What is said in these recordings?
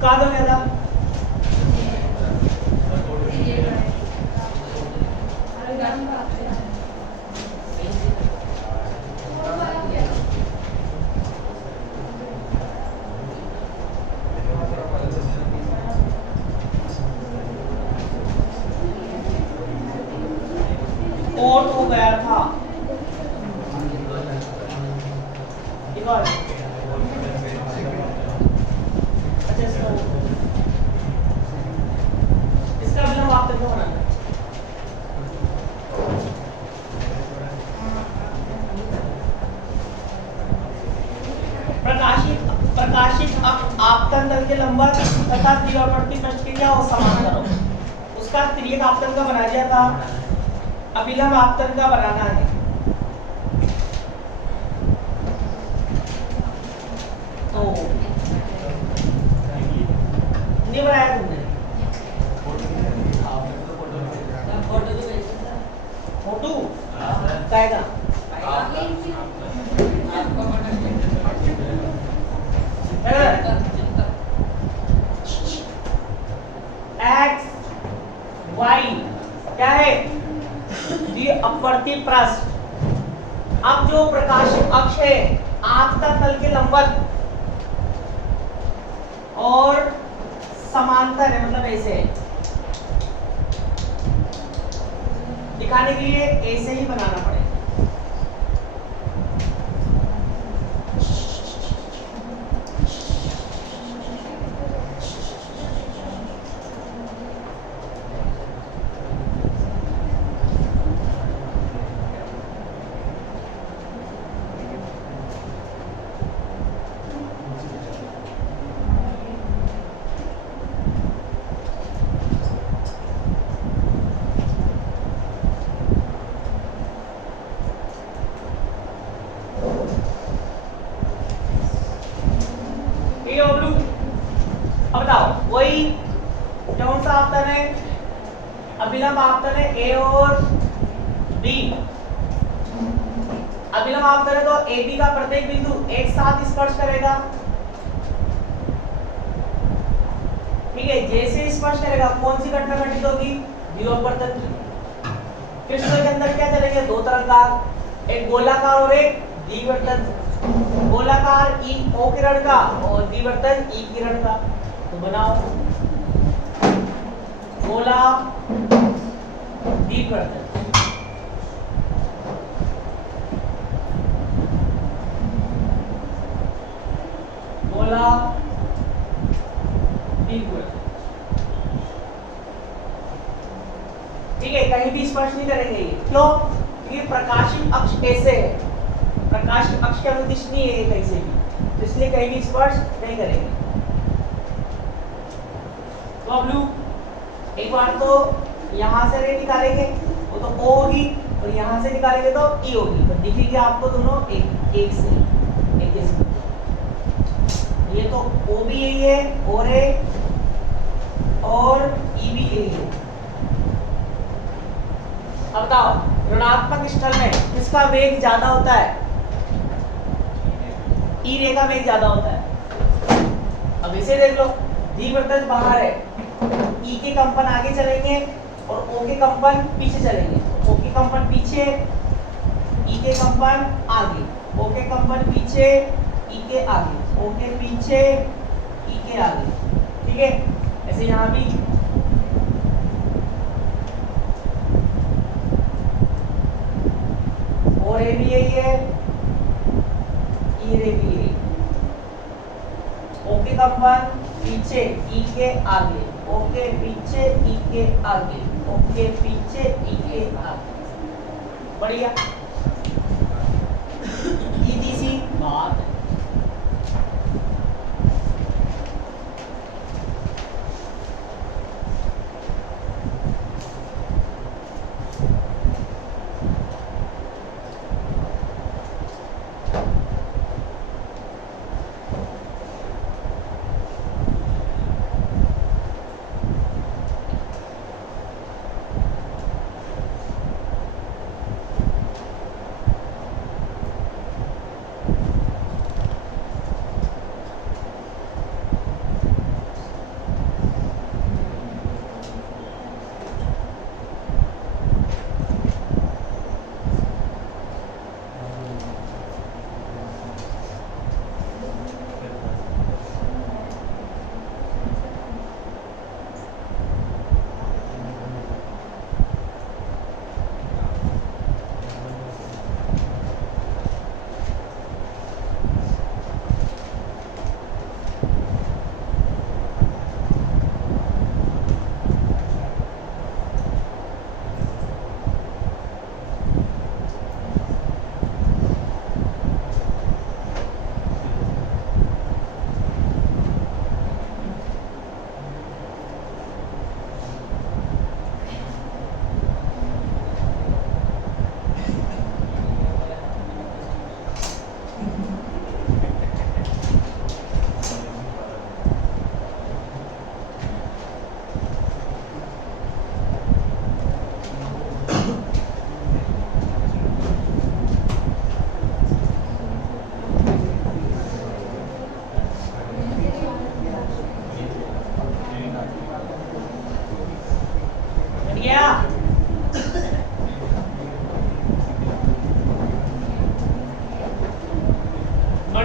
कहाँ हो गया था? कोट हो गया था। अच्छा, इसका विलंब आप तक बनाना है। प्रकाशित आपतन तल के लंबवत तथा दीर्घवृत्तीय पृष्ठ के क्या हो समांतर हो, उसका तिर्यक आपतन का बना दिया था, अभिलंब आपतन का बनाना है। तो नहीं बनाया तुमने फोटो आएगा एक्स वाई क्या है? अपवर्ती पृष्ठ। अब जो प्रकाशित अक्ष है आपतन तल के लंबवत और समांतर है, मतलब ऐसे है। दिखाने के लिए ऐसे ही बनाना पड़ेगा। अब बताओ वही कौन सा आपतन है? अभिलंब आपतन है ए और बी। अभिलंब आपतन है तो ए बी का प्रत्येक बिंदु एक साथ स्पर्श करेगा। ठीक है, जैसे स्पर्श करेगा कौन सी घटना घटित होगी? विलोपवर्तन की। कृष्ण के अंदर क्या चलेंगे? दो तरंगार, एक गोलाकार और एक द्विवर्तन। गोलाकार ई ओ किरण का और द्विवर्तन ई किरण का। तो बनाओ गोला द्विवर्तन। गोला द्विवर्तन। ठीक है, कहीं भी स्पर्श नहीं करेंगे ये। क्यों? क्योंकि प्रकाशित अक्ष ऐसे है, प्रकाशित अक्ष के अनुदिश नहीं है कहीं से भी, तो इसलिए कहीं भी स्पर्श नहीं करेंगे। तो अब लोग एक बार तो यहां से रे निकालेंगे, वो तो ओ होगी, और यहां से निकालेंगे तो ई होगी, तो दिखेगी आपको दोनों एक से एक जैसे। ये तो ओ भी यही है और ई भी यही है। अब बताओ ऋणात्मक स्थल में किसका वेग ज्यादा होता है? ई रे का वेग ज्यादा होता है। अब इसे देख लो, द्विवर्तन बाहर है, ई के कंपन आगे चलेंगे और ओ के कंपन पीछे चलेंगे। ओ के कंपन पीछे, ई के कंपन आगे, ओ के कंपन पीछे, ई के आगे, ओ के पीछे, ई के आगे। ठीक है, ऐसे यहाँ भी और ए भी यही है, ई रे भी यही। ओ के कंपन पीछे, ई के आगे, ओ के पीछे, ई के आगे, ओ के पीछे, ई के आगे। बढ़िया, सीधी सी बात है।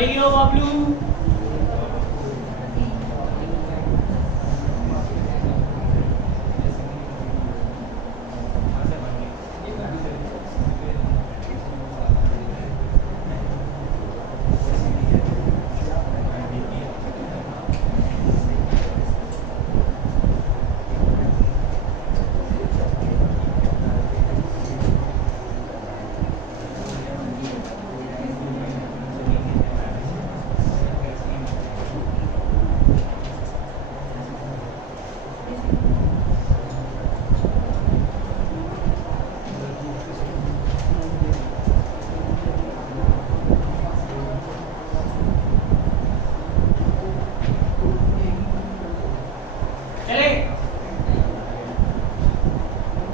पढ़ेगी हो बाबलू?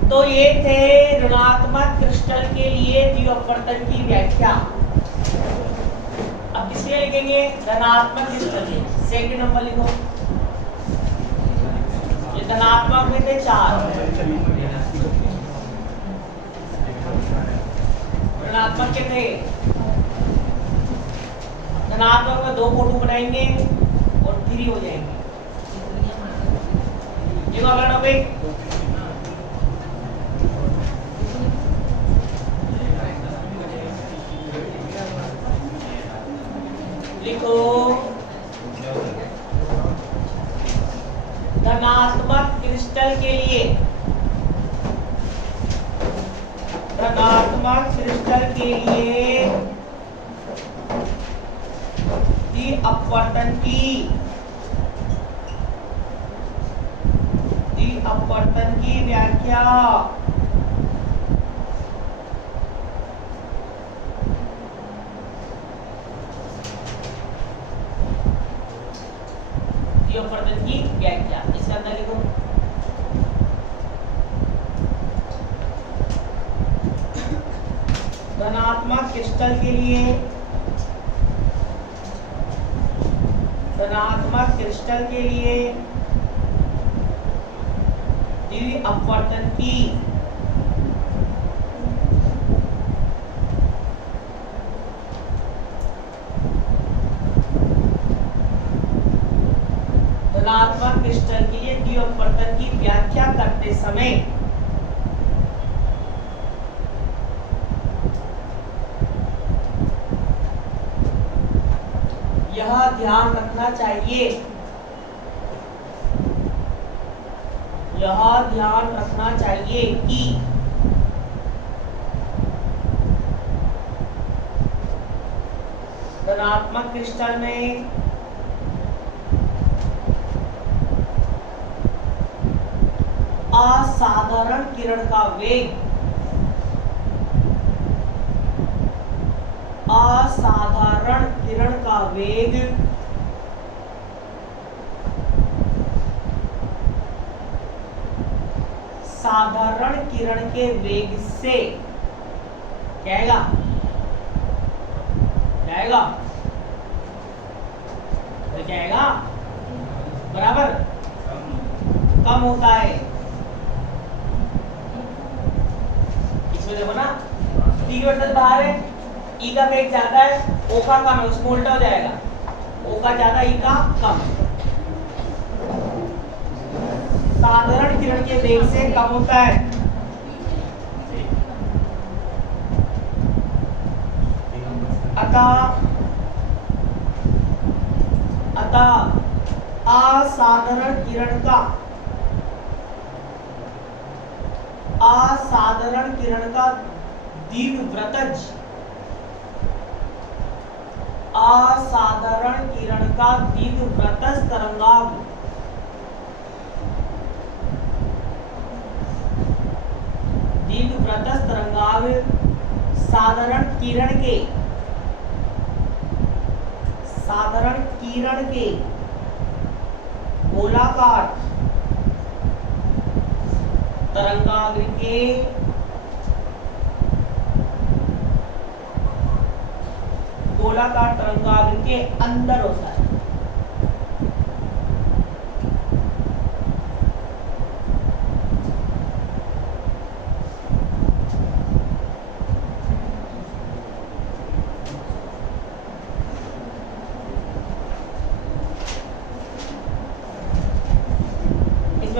तो ये थे ऋणात्मक क्रिस्टल के लिए द्विअपवर्तन की व्याख्या। अब किसके लिए लिखेंगे? धनात्मक क्रिस्टल के। सेकंड नंबर लिखो। ये धनात्मक में थे 4, ऋणात्मक के थे। धनात्मक में 2 फोटो बनाएंगे और 3 हो जाएंगे। ये अगला टॉपिक लिखो। धनात्मक क्रिस्टल के लिए, धनात्मक क्रिस्टल के लिए द्विअपवर्तन की व्याख्या। द्विअपवर्तन की व्याख्या इसके अंदर लिखो। धनात्मक क्रिस्टल के लिए, धनात्मक क्रिस्टल के लिए द्विअपवर्तन की धनात्मक क्रिस्टल के लिए द्विअपवर्तन की व्याख्या करते समय यह ध्यान रखना चाहिए, यह ध्यान रखना चाहिए कि धनात्मक क्रिस्टल में असाधारण किरण का वेग, असाधारण किरण का वेग साधारण किरण के वेग से क्या आएगा? क्या आएगा? तो क्या आएगा? बराबर कम होता है। इसमें देखो ना, टी वर्सेस बाहर है, ई का वेग ज्यादा है, ओ का कम है, उसको उल्टा हो जाएगा। ओ का ज्यादा, ई का कम। साधारण किरण के वेग से कम होता है। अतः असाधारण किरण का, असाधारण किरण का दीर्घवृत्तज, असाधारण किरण का दीर्घवृत्तज तरंगांग दीर्घवृत्तज तरंगांग साधारण किरण के गोलाकार तरंगाग्र के गोलाकार तरंगाग्र के अंदर होता है।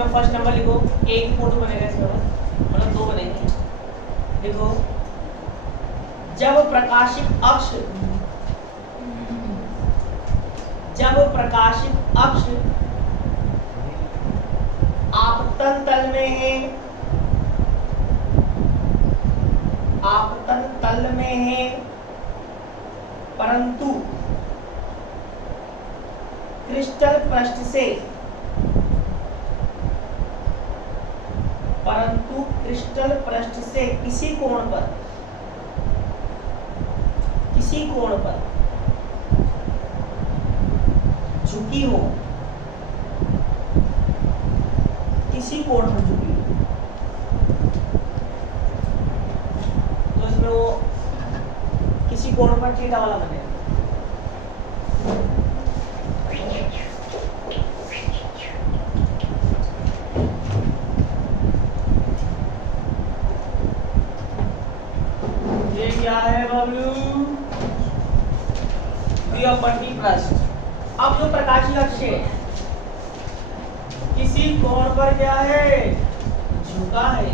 इसमें फर्स्ट नंबर लिखो, एक ही फोटो बनेगा इसमें, मतलब दो बनेंगे। देखो, जब प्रकाशित अक्ष आपतन तल में है परंतु क्रिस्टल पृष्ठ से किसी कोण पर झुकी हो, किसी कोण पर झुकी हो, तो इसमें वो किसी कोण पर थीटा वाला बनेगा। ये क्या है बबलू? द्विपट्टी पृष्ठ। अब जो प्रकाशीय अक्ष है किसी कोण पर क्या है? झुका है।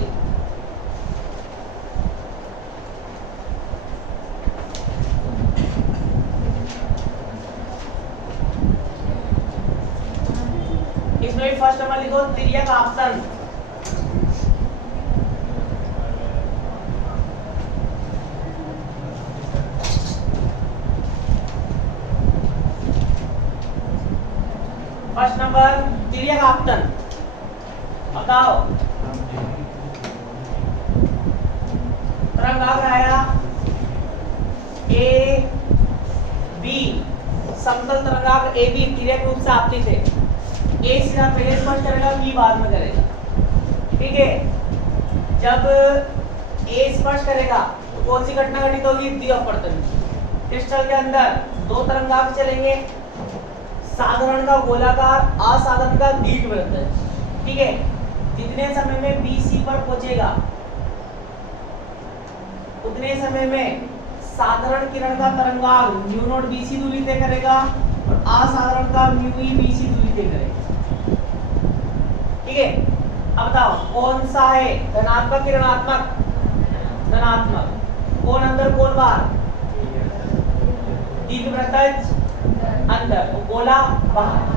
इसमें भी फर्स्ट नंबर लिखो, तिर्यक आपतन। फर्स्ट नंबर तिर्यक आपतन। बताओ, तरंगाग्र आया ए बी, समतल तरंगाग्र ए बी तिर्यक रूप से आपतित है। ए सीधा पहले स्पर्श करेगा, बी बाद में करेगा, ठीक है। जब ए स्पर्श करेगा तो कौन सी घटना घटित होगी? द्विअपवर्तन। क्रिस्टल के अंदर दो तरंगाग्र चलेंगे, साधारण का गोलाकार, असाधारण का दीर्घवृत्त, ठीक है। जितने समय में बी सी पर पहुंचेगा उतने समय में साधारण किरण का तरंगाग्र म्यू नॉट बी सी दूरी तय करेगा और असाधारण का म्यू ई बी सी दूरी तय करेगा, ठीक है। अब बताओ कौन सा है धनात्मक कि ऋणात्मक? धनात्मक। कौन अंदर कौन बाहर? दीर्घवृत्त अंदर, गोला बाहर।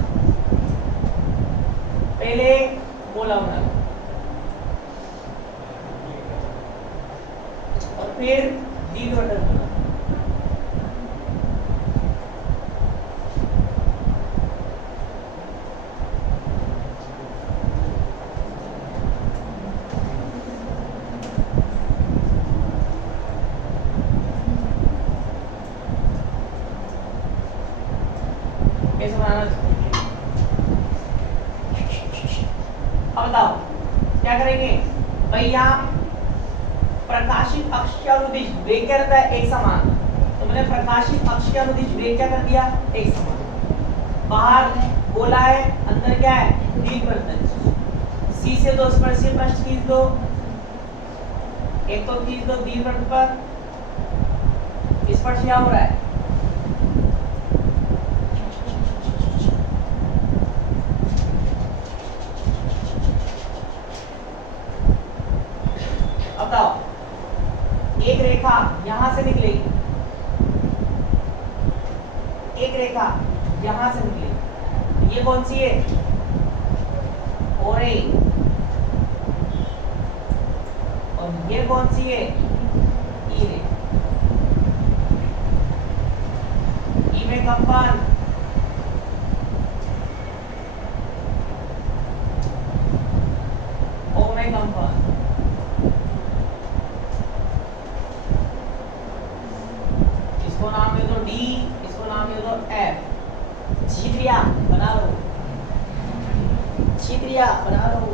पहले गोला बना और फिर दीर्घवृत्त बना। कैसे बनाना? अब बताओ क्या करेंगे भाई? यहाँ प्रकाशित अक्ष के अनुदिश वेग क्या रहता है? एक समान। तो मैंने प्रकाशित अक्ष के अनुदिश वेग क्या कर दिया? एक समान। बाहर गोला है, अंदर क्या है? दीर्घवृत्त। सी से दो स्पर्शीय पृष्ठ खींच दो, एक तो खींच दो दीर्घवृत्त पर, स्पर्श क्या हो रहा है? बताओ, एक रेखा यहां से निकलेगी, एक रेखा यहां से निकलेगी, ये कौन सी है? और ये कौन सी है? ई रे। ई में कंपन, ओ में कंपन। इसको नाम दे दो डी, इसको नाम दे दो एफ। छिद्रिया बना लो, छिद्रिया बना लो।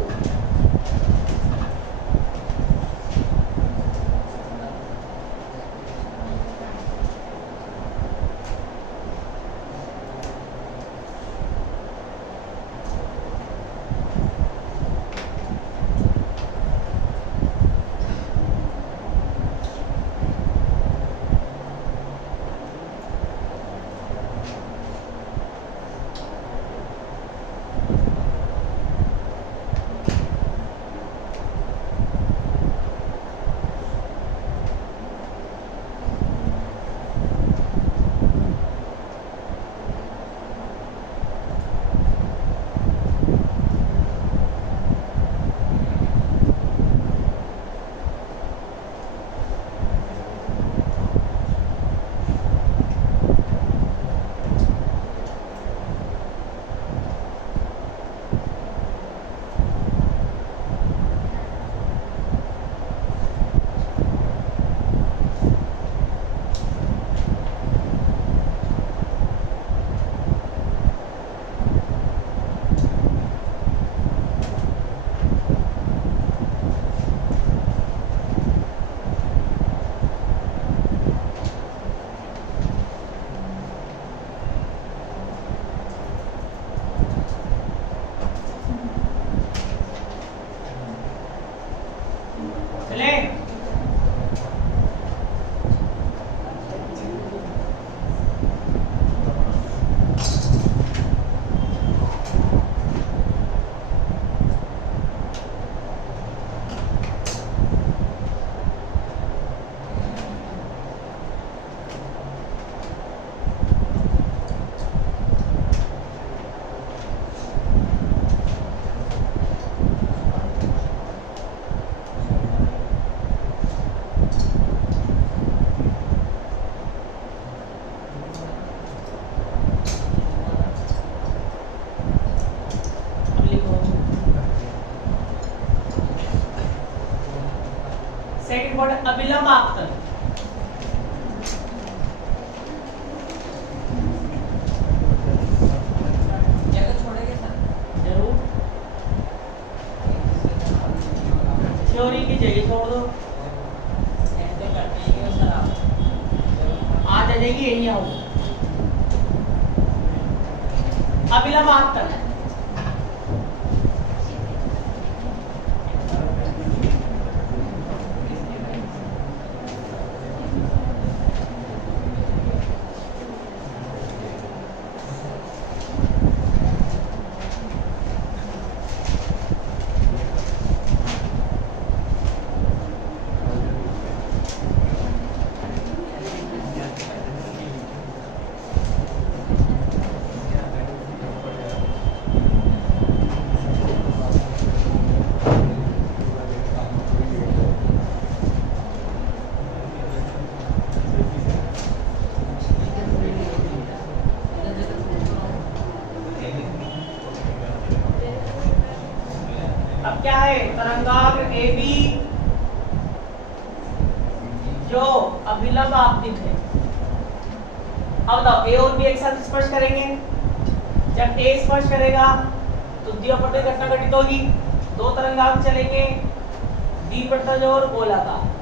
इंपॉर्टेंट अविलंब आपतन। थ्योरी की जगह छोड़ दो, आ जाएगी यही आओ। अविलंब आपतन अब क्या है, तरंगाग्र AB जो अभिलंब आपतित है। अब बताओ A और B एक साथ स्पर्श करेंगे, जब A स्पर्श करेगा तो द्विअपवर्तक घटना घटित होगी, दो तरंगाग्र चलेंगे, द्विपटज और गोलाकार।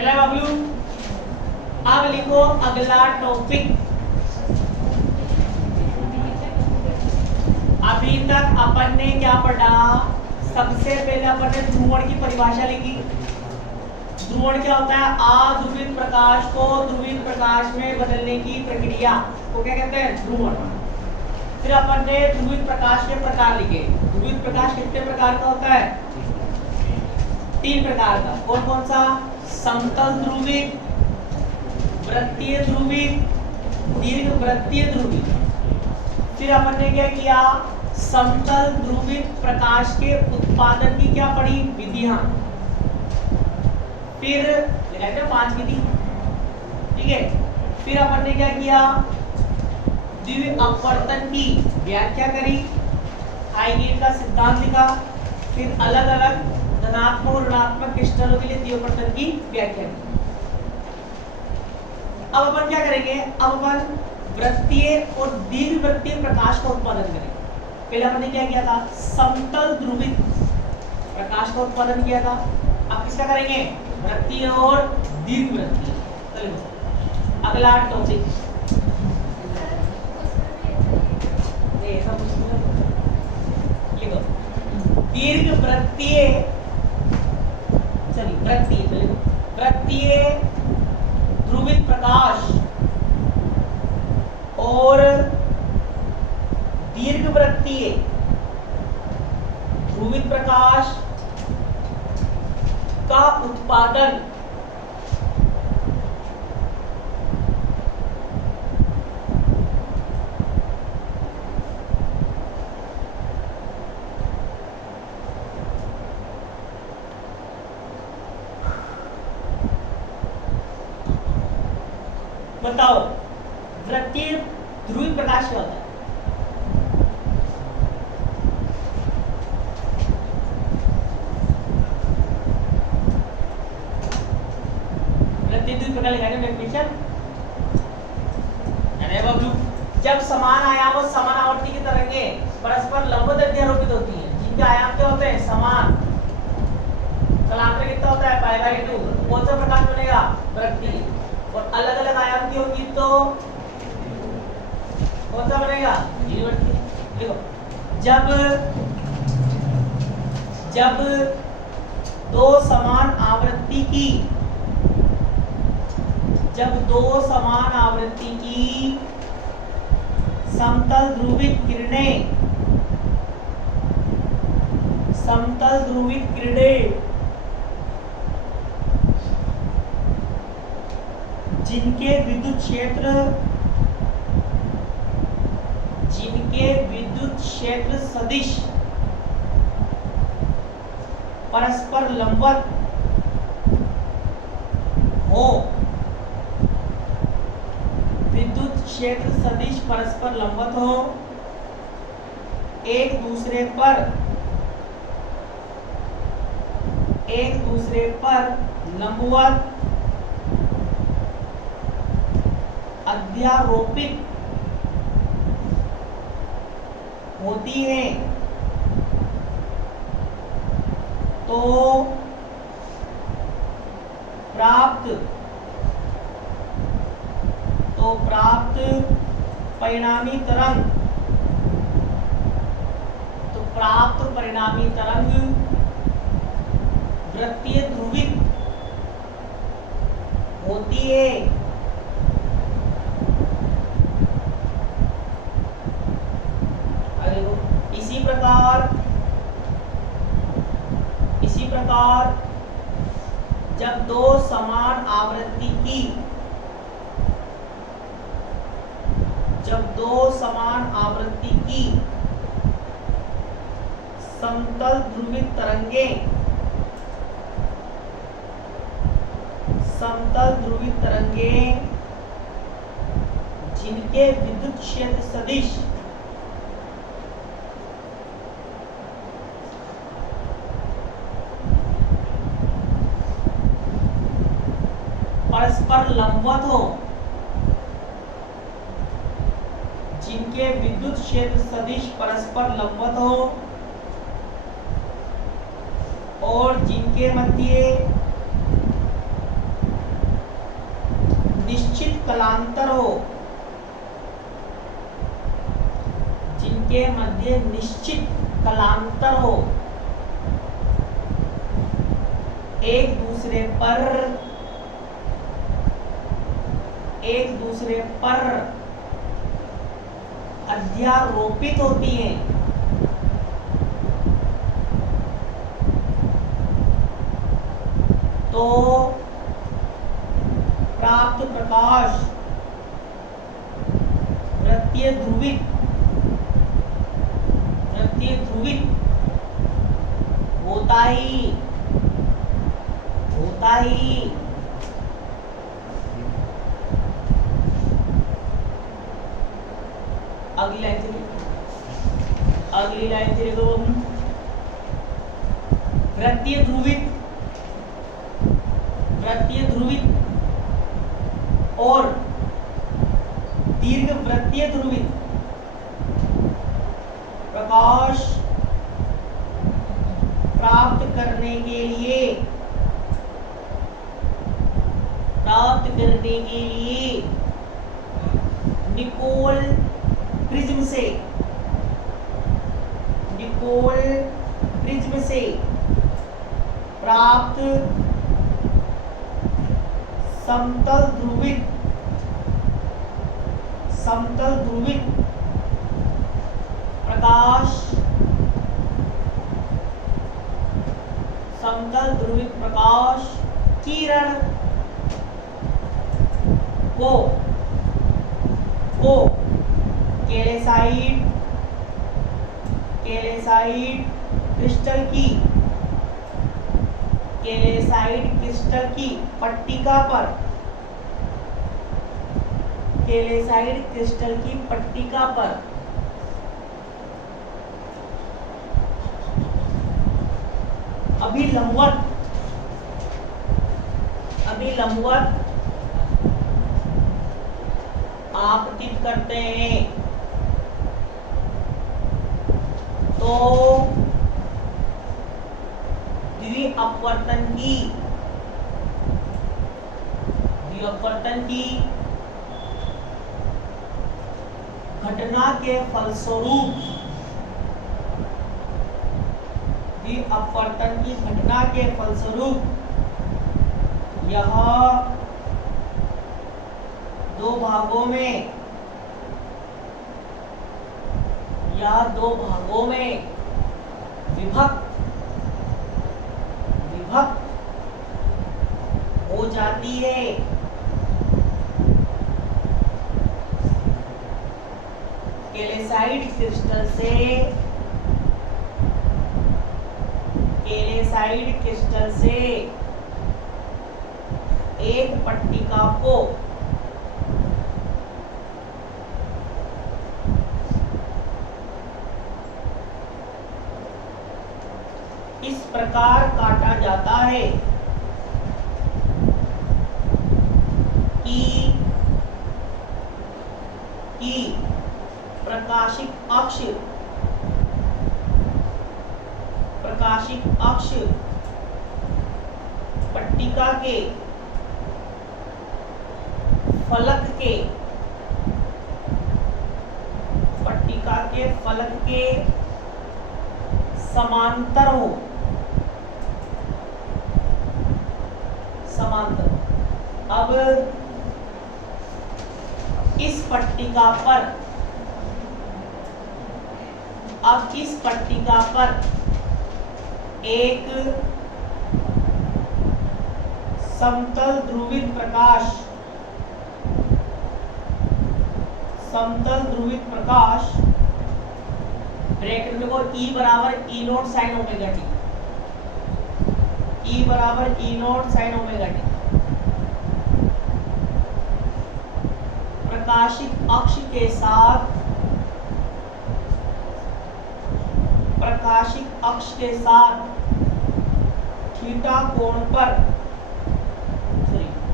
चला बबलू, अब लिखो अगला टॉपिक। अभी तक अपन ने क्या पढ़ा? सबसे पहले अपन ने ध्रुवण की परिभाषा लिखी। ध्रुवण क्या होता है? अध्रुवित प्रकाश को ध्रुवित प्रकाश में बदलने की प्रक्रिया को क्या कहते हैं? ध्रुवण। फिर अपन ने ध्रुवित प्रकाश के प्रकार लिखे। ध्रुवित प्रकाश कितने प्रकार का होता है? 3 प्रकार का। कौन कौन सा? समतल ध्रुवित, वृत्तीय ध्रुवित, दीर्घ वृत्तीय ध्रुवित। फिर अपन ने क्या किया? समतल ध्रुवित प्रकाश के उत्पादन की क्या पढ़ी? विधियां। फिर लिखा 5 विधि, ठीक है। फिर अपन ने क्या किया? द्वितीय अपवर्तन की व्याख्या करी, हाइगेन का सिद्धांत लिखा। फिर अलग अलग धनात्मक और ऋणात्मक क्रिस्टलों के लिए द्वितीय अपवर्तन की व्याख्या की। अब अपन क्या करेंगे? अब अपन वृत्तीय और दीर्घ वृत्तीय प्रकाश का उत्पादन करेंगे। पहले अपन ने क्या किया था? समतल ध्रुवित प्रकाश का उत्पादन किया था। अब किसका करेंगे? वृत्तीय और दीर्घ वृत्तीय। चलो अगला टॉपिक। दीर्घ वृत्तीय, चलिए वृत्तीय, वृत्तीय ध्रुवित प्रकाश और दीर्घ वृत्तीय ध्रुवित प्रकाश का उत्पादन बताओ। वृत्तीय ध्रुवित प्रकाश क्या होता है? वृत्तीय ध्रुवित प्रकाश लिखा है डेफिनेशन। अरे बाबू, जब समान आयाम और समान आवर्ती की तरंगें परस्पर लंबवत अध्यारोपित होती हैं, जिनके आयाम क्या होते हैं? समान। कलांतर कितना होता है? π/2। कौन सा प्रकाश बनेगा? वृत्तीय। और अलग अलग आयाम की होगी तो कौन सा बनेगा? देखो, जब दो समान आवृत्ति की समतल ध्रुवित किरणें जिनके विद्युत क्षेत्र सदिश परस्पर लंबवत हो, विद्युत क्षेत्र सदिश परस्पर लंबवत हो, एक दूसरे पर लंबवत अध्यारोपित होती है तो प्राप्त परिणामी तरंग वृत्तीय ध्रुवित होती है। इसी प्रकार जब दो समान आवृत्ति की समतल ध्रुवित तरंगें जिनके विद्युत क्षेत्र सदिश परस्पर लंबवत हो, जिनके विद्युत क्षेत्र सदिश परस्पर लंबवत हो और जिनके मध्य कलांतर हो, जिनके मध्य निश्चित कलांतर हो, एक दूसरे पर अध्यारोपित होती हैं, तो प्राप्त प्रकाश वृत्तीय ध्रुवित होता ही अगली लाइन से देखो, वृत्तीय ध्रुवित और दीर्घ वृत्तीय ध्रुवित प्रकाश प्राप्त करने के लिए निकोल प्रिज्म से प्राप्त समतल ध्रुवित प्रकाश किरण को केलेसाइट क्रिस्टल की पट्टिका पर अभिलंबवत आपतित करते हैं, तो द्विअपवर्तन की घटना के फलस्वरूप यह दो भागों में विभक्त हो जाती है। केलेसाइट क्रिस्टल से एक पट्टिका को इस प्रकार काटा जाता है कि प्रकाशिक अक्ष पट्टिका के फलक के समांतर हो। अब इस पट्टिका पर एक समतल ध्रुवित प्रकाश ब्रैकेट में को E बराबर E naught sine omega t, E बराबर E naught sine omega t प्रकाशिक अक्ष के साथ थीटा कोण पर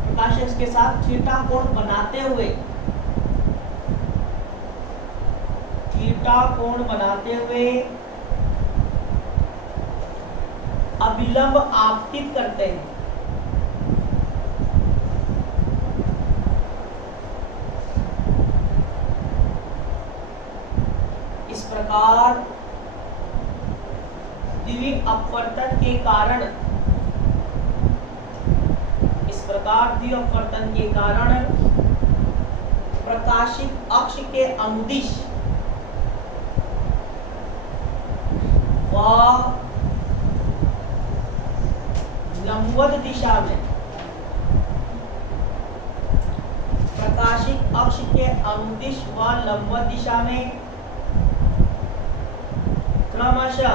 प्रकाशिक अक्ष के साथ थीटा कोण बनाते हुए अभिलंब आपतित करते हैं। वर्गाकृति अपवर्तन के कारण प्रकाशित अक्ष के अनुदिश व लंबवत दिशा में, प्रकाशित अक्ष के अनुदिश व लंबवत दिशा में क्रमशः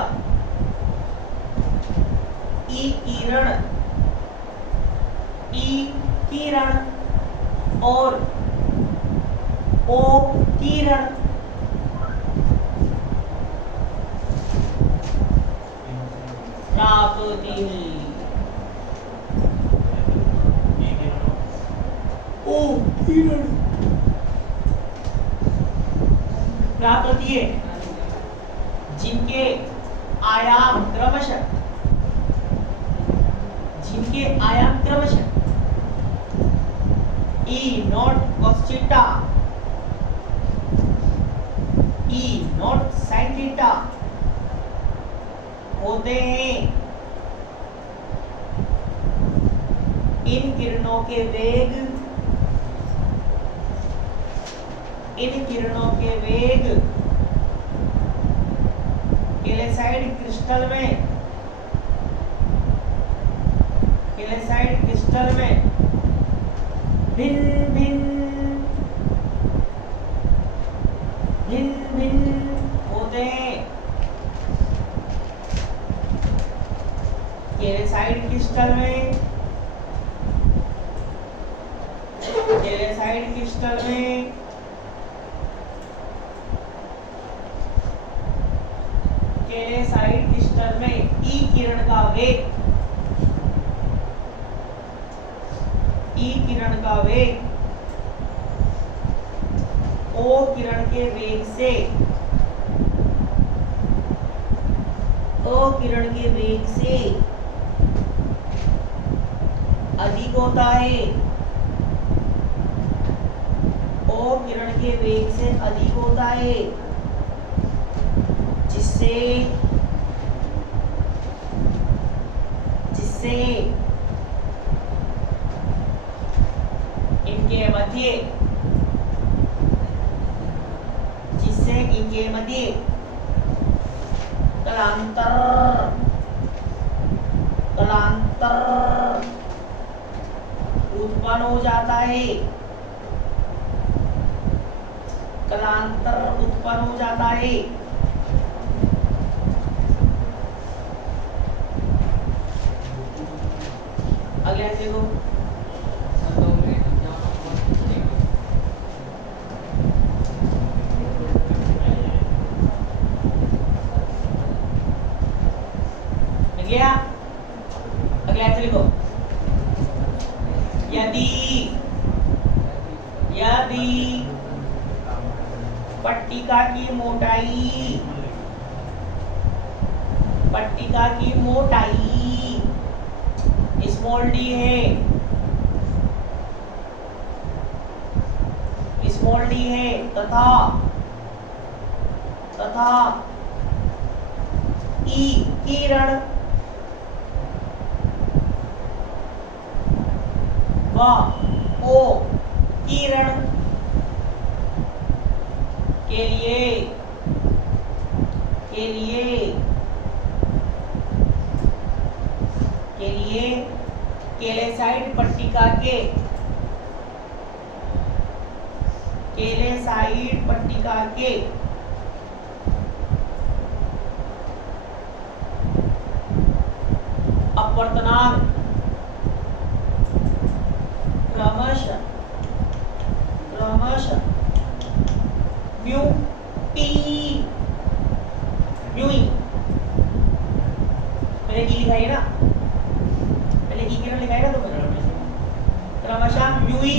ई किरण और ओ किरण प्राप्त होती है। ओ किरण प्राप्त होती है जिनके आयाम क्रमशः E not cos theta, E not sin theta होते हैं। इन किरणों के वेग कैल्साइट क्रिस्टल में भिन्न होते हैं। कैल्साइट क्रिस्टल में ई किरण का वेग ओ किरण के वेग से अधिक होता है। ओ किरण के वेग से अधिक होता है, जिससे इनके मध्य कलांतर उत्पन्न हो जाता है। अगले देखो, अगले लिखो, यदि पट्टिका की मोटाई स्मॉल डी है तथा ई किरण व ओ किरण के लिए कैल्साइट पट्टिका के अपवर्तनांक क्रमशः म्यू ई पहले की लिखा है ना, पहले की किरण लिखा है ना, तो क्रमशः म्यू ई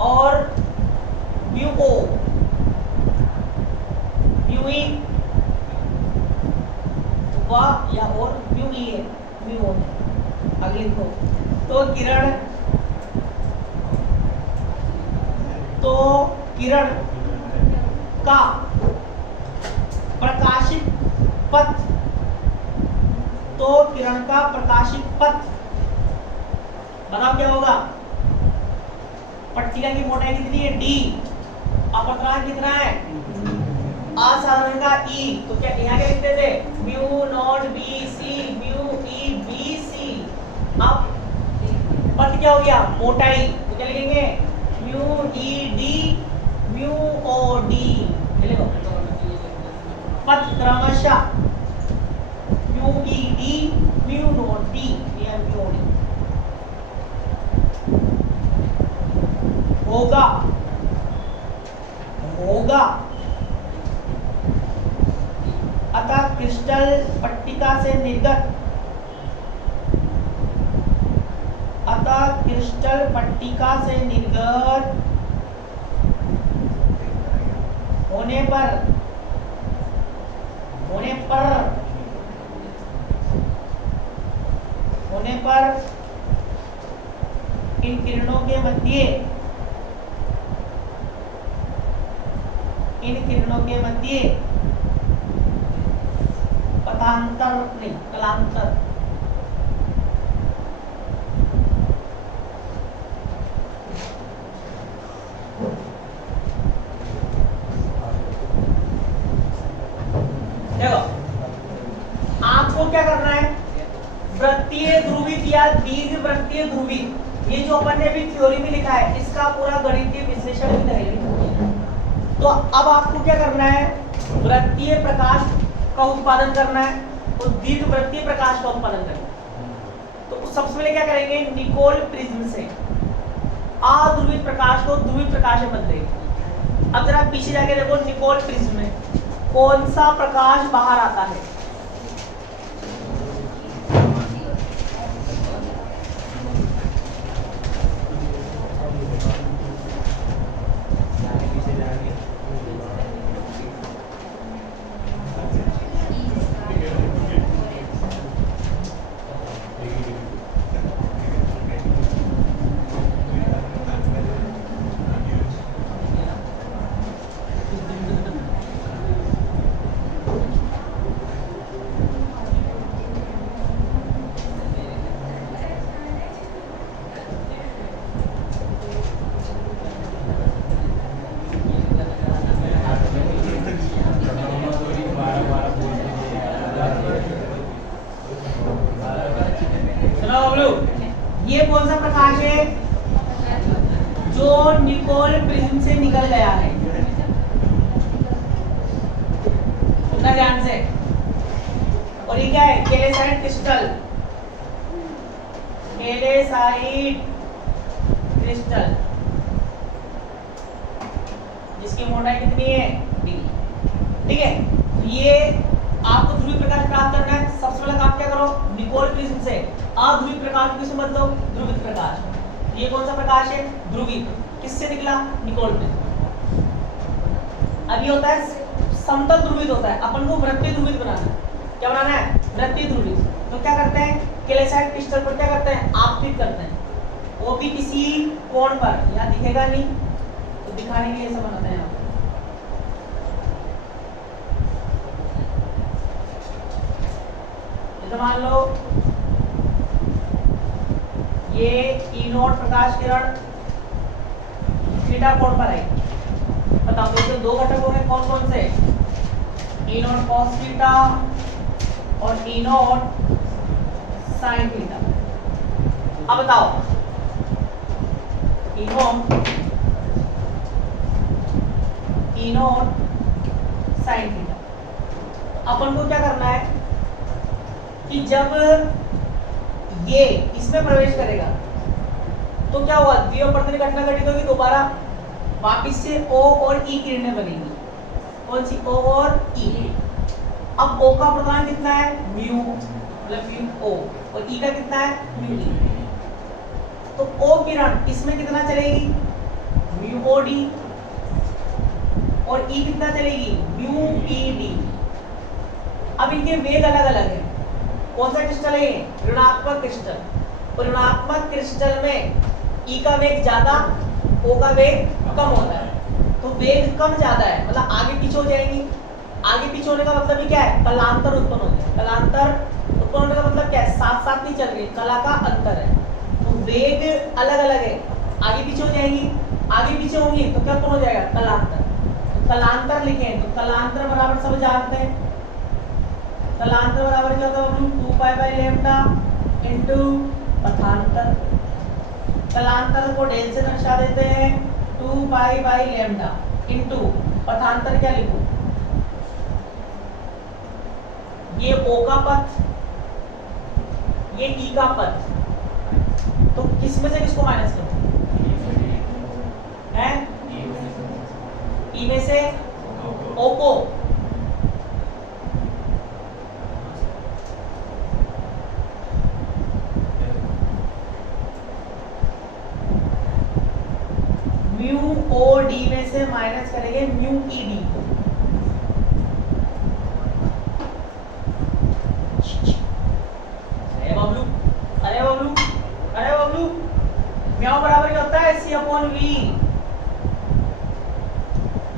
और म्यू ओ, म्यू ई व या और म्यू ई है, म्यू ओ है। अगले लिखो, तो किरण का प्रकाशित पथ बताओ क्या होगा। पट्टिका की मोटाई कितनी है d, अपवर्तनांक कितना है असाधारण का e, तो क्या यहाँ क्या लिखते थे mu naught B C mu E B C. अब पथ क्या हो गया मोटाई, तो क्या लिखेंगे mu E D mu O D, लिखो पथ क्रमशः mu E D mu naught D या म्यू ओ डी होगा होगा। अतः क्रिस्टल पट्टिका से निर्गत क्रिस्टल पट्टिका से निर्गत होने पर इन किरणों के मध्य पथांतर नहीं कलांतर आपको क्या करना है वृत्तीय ध्रुवित या दीर्घ वृत्तीय ध्रुवित, ये जो अपन ने अभी थ्योरी में लिखा है इसका पूरा गणितीय विश्लेषण भी करेंगे। तो अब आपको क्या करना है वृत्तीय प्रकाश का उत्पादन करना है और दीर्घ वृत्तीय प्रकाश का उत्पादन करना है। तो सबसे पहले क्या करेंगे निकोल प्रिज्म से अध्रुवित प्रकाश को ध्रुवित प्रकाश में बदलेंगे। अब जरा पीछे जाके देखो निकोल प्रिज्म में कौन सा प्रकाश बाहर आता है, ये कौन सा प्रकाश है जो निकोल प्रिज्म से निकल गया है, सुनना ध्यान से। और ये क्या है कैल्साइट क्रिस्टल, कैल्साइट क्रिस्टल जिसकी मोटाई कितनी है डी, ठीक है। तो ये आपको ध्रुवीय प्रकाश प्राप्त करना है। सबसे पहले आप क्या करो निकोल प्रिज्म से अध्रुवित प्रकाश को समझ लो ध्रुवित प्रकाश। ये कौन सा प्रकाश है ध्रुवीय, किससे निकला निकोल प्रिज्म। अब ये होता है समतल ध्रुवित होता है, अपन को वृत्तीय ध्रुवित बनाना है। क्या बनाना है वृत्तीय ध्रुवित। तो क्या करते हैं कैल्साइट क्रिस्टल पर क्या करते हैं आपतित करते हैं, वो भी किसी कोण पर, यहाँ दिखेगा नहीं तो दिखाने के लिए ऐसा बनाते हैं। मान लो ये ई नॉट प्रकाश किरण थीटा कोण पर है, बताओ दोस्तों दो घटक होंगे कौन कौन से, ई नॉट कॉस थीटा और ई नॉट साइन थीटा। अब बताओ ई नॉट साइन थीटा। अपन को क्या करना है कि जब ये इसमें प्रवेश करेगा तो क्या हुआ द्विअपवर्तन घटना घटित होगी, दोबारा वापिस से O और E किरणें बनेंगी। कौन सी O और E। अब O का अपवर्तनांक कितना है म्यू मतलब म्यू O और E का कितना है म्यू E। तो O किरण इसमें कितना चलेगी म्यू O D और E कितना चलेगी म्यू P D। अब इनके वेग अलग अलग है। कौन सा क्रिस्टल है ऋणात्मक क्रिस्टल, और ऋणात्मक क्रिस्टल में E का वेग ज्यादा O का वेग कम होता है। तो वेग कम ज्यादा है मतलब आगे पीछे हो जाएंगी। आगे पीछे होने का मतलब भी क्या है कलांतर उत्पन्न होता है। कलांतर उत्पन्न होने का मतलब क्या है साथ साथ नहीं चल रही, कला का अंतर है। तो वेग अलग अलग है आगे पीछे हो जाएगी, आगे पीछे होंगी तो क्या कौन हो जाएगा, कलांतर। तो कलांतर लिखें तो कलांतर बराबर सब जानते हैं, कलांतर बराबर क्या होता है, 2 पाई बाय लैम्डा इनटू पथांतर। कलांतर को डेल से दर्शा देते हैं 2 पाई बाय लैम्डा इनटू पथांतर क्या लिखूं, ये O का पथ, ये E का पथ, तो किसमें से किसको माइनस करूं, हैं E में से O को, म्यू ओ डी में से माइनस करेंगे म्यू ई डी। अरे बबलू, अरे बबलू, अरे बबलू, म्याओ बराबर क्या होता है, सी अपॉन वी।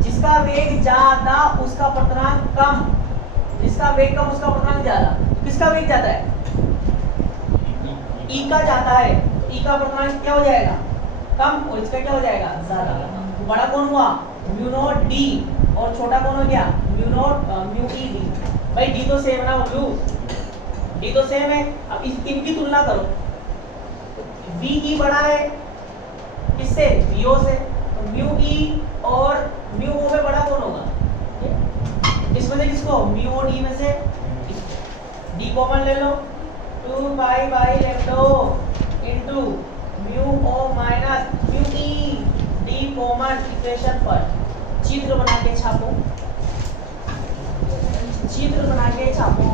जिसका वेग ज्यादा उसका अपर्तनांक कम, जिसका वेग कम उसका अपर्तनांक ज्यादा। किसका वेग ज्यादा है, ई का ज्यादा है, ई का अपर्तनांक क्या हो जाएगा, कम, और इसका क्या हो जाएगा, ज्यादा। तो बड़ा कौन हुआ, म्यू नॉट डी, और छोटा कौन हो गया, mu naught mu E D. भाई डी तो सेम है ना बबलू, डी तो सेम है। अब इस तीन की तुलना करो, वी ई बड़ा है किससे, वी ओ से, तो म्यू ई और म्यू ओ में बड़ा कौन होगा, इसमें से किसको, म्यू ओ डी में से, डी कॉमन ले लो, 2 pi by lambda into mu O minus mu E D common equation पर चित्र बना के छापो, चित्र बना के छापो।